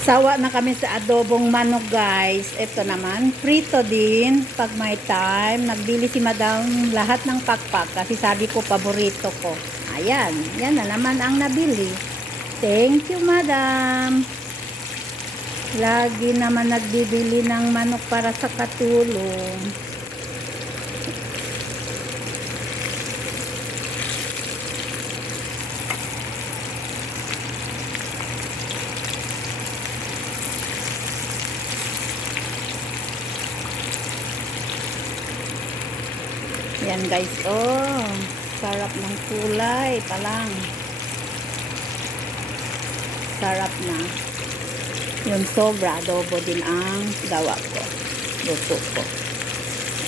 Sawa na kami sa adobong manok, guys. Ito naman, prito din. Pag may time, nagbili si madam lahat ng pakpak kasi sabi ko, paborito ko. Ayan, yan na naman ang nabili. Thank you, madam. Lagi naman nagbibili ng manok para sa katulong. Yan guys, oh, sarap ng kulay pa lang. Sarap na. Yung sobra, adobo din ang gawa ko. Luto ko.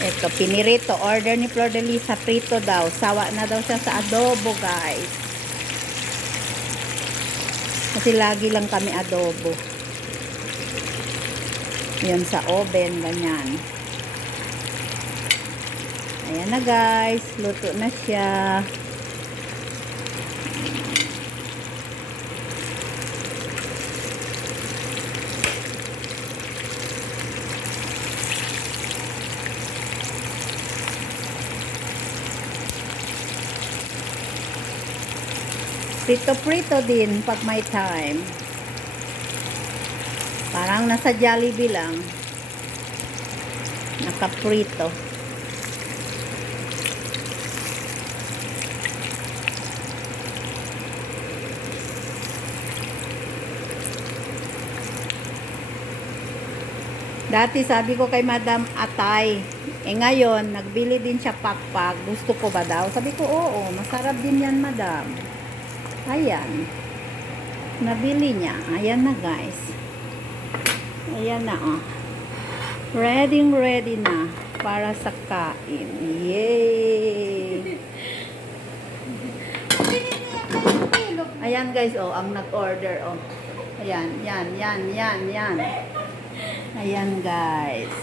Ito, pinirito. Order ni Flor de Lisa, prito daw. Sawa na daw siya sa adobo, guys. Kasi lagi lang kami adobo. Yan sa oven, ganyan. Ayan na guys, luto na siya. Prito-prito din pag may time. Parang nasa Jollibee lang. Nakaprito. Dati sabi ko kay Madam Atay, ngayon, nagbili din siya pakpak. Gusto ko ba daw? Sabi ko, oo, masarap din yan, Madam. Ayan. Nabili niya. Ayan na, guys. Ayan na, oh. Ready na para sa kain. Yay! Ayan, guys, oh, ang nag-order, oh. Ayan, yan. Ayan, guys.